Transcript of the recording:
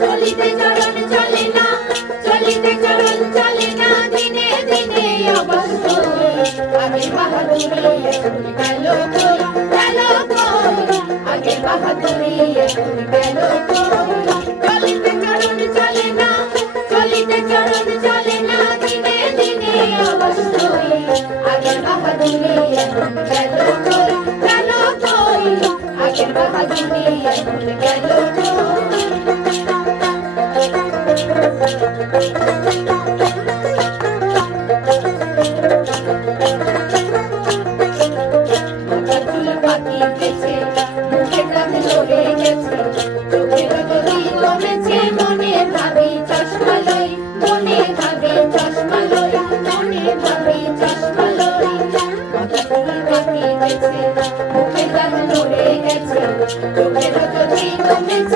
চলিতে চরণ চলে না, চলিতে চরণ চলে না, দিনে দিনে অবস্থ আগে বাহাদুরি এখন গেল কই, গেল কই, আগে বাহাদুরি এখন গেল কই। চলিতে চরণ চলে না, চলিতে চরণ চলে না, দিনে দিনে অবস্থ আগে বাহাদুরি এখন গেল কই, গেল কই, আগে বাহাদুরি এখন গেল কই। মুখে দাগ নড়ে গেছে, চোখের যদি কমেছে